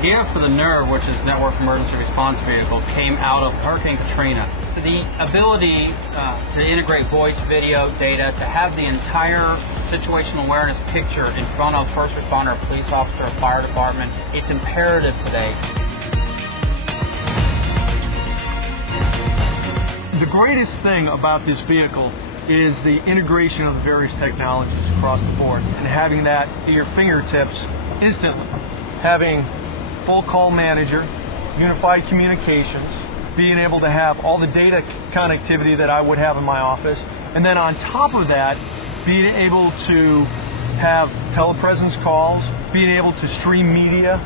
idea for the NERV, which is Network Emergency Response Vehicle, came out of Hurricane Katrina. So the ability to integrate voice, video, data, to have the entire situational awareness picture in front of first responder, police officer, fire department, it's imperative today. The greatest thing about this vehicle is the integration of the various technologies across the board and having that at your fingertips instantly. Having full call manager, unified communications, being able to have all the data connectivity that I would have in my office, and then on top of that, being able to have telepresence calls, being able to stream media.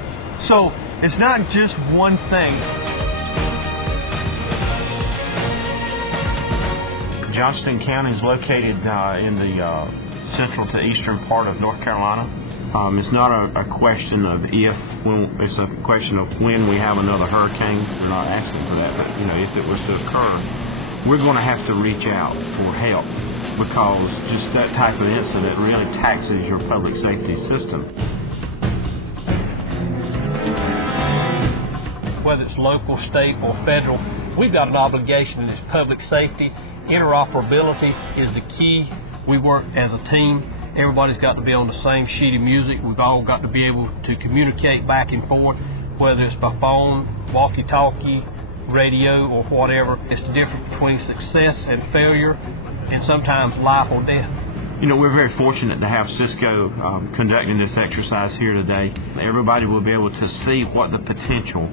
So it's not just one thing. Johnston County is located in the central to eastern part of North Carolina. It's not a question of if, it's a question of when we have another hurricane. We're not asking for that, but if it was to occur, we're going to have to reach out for help, because just that type of incident really taxes your public safety system. Whether it's local, state, or federal, we've got an obligation in this public safety. Interoperability is the key. We work as a team. Everybody's got to be on the same sheet of music. We've all got to be able to communicate back and forth, whether it's by phone, walkie-talkie, radio, or whatever. It's the difference between success and failure, and sometimes life or death. We're very fortunate to have Cisco conducting this exercise here today. Everybody will be able to see what the potential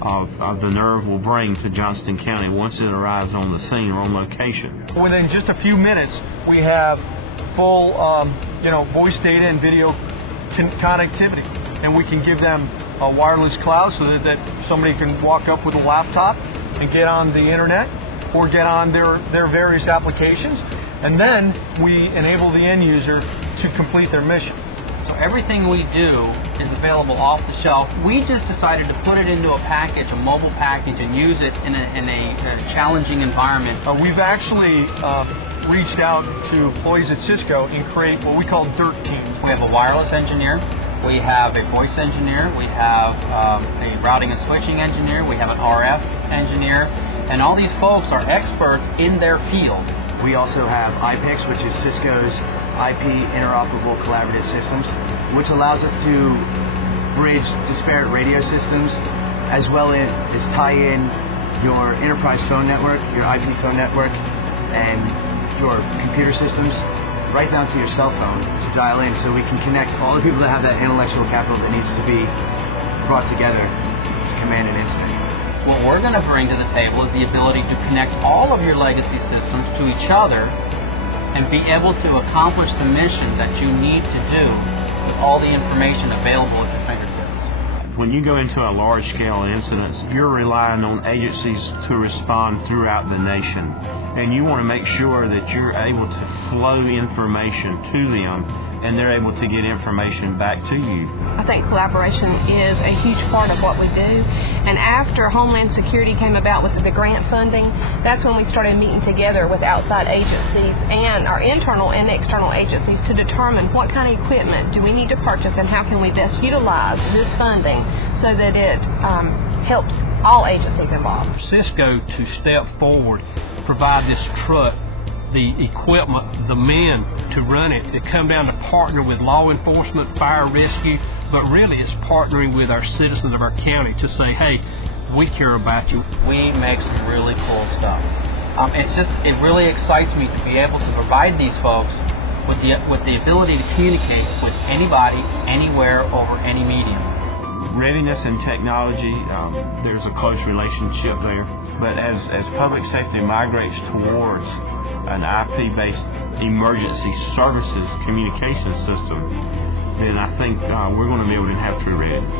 of the NERV will bring to Johnston County once it arrives on the scene or on location. Within just a few minutes, we have full voice data and video connectivity, and we can give them a wireless cloud so that somebody can walk up with a laptop and get on the internet or get on their various applications, and then we enable the end user to complete their mission. So everything we do is available off the shelf. We just decided to put it into a package, a mobile package, and use it in a challenging environment. We've actually reached out to employees at Cisco and create what we call DIRT teams. We have a wireless engineer, we have a voice engineer, we have a routing and switching engineer, we have an RF engineer, and all these folks are experts in their field. We also have IPICS, which is Cisco's IP Interoperable Collaborative Systems, which allows us to bridge disparate radio systems as well as tie in your enterprise phone network, your IP phone network, and your computer systems right down to your cell phone to dial in, so we can connect all the people that have that intellectual capital that needs to be brought together to command an incident. What we're going to bring to the table is the ability to connect all of your legacy systems to each other and be able to accomplish the mission that you need to do with all the information available at your fingertips. When you go into a large-scale incident, you're relying on agencies to respond throughout the nation, and you want to make sure that you're able to flow information to them and they're able to get information back to you. I think collaboration is a huge part of what we do, and after Homeland Security came about with the grant funding, that's when we started meeting together with outside agencies and our internal and external agencies to determine what kind of equipment do we need to purchase and how can we best utilize this funding so that it helps all agencies involved. Cisco to step forward, provide this truck, the equipment, the men to run it, to come down to partner with law enforcement, fire rescue, but really it's partnering with our citizens of our county to say, hey, we care about you. We make some really cool stuff. It really excites me to be able to provide these folks with the ability to communicate with anybody, anywhere, over any medium. Readiness and technology, there's a close relationship there, but as public safety migrates towards an IP-based emergency services communication system, then I think we're going to be able to have true readiness.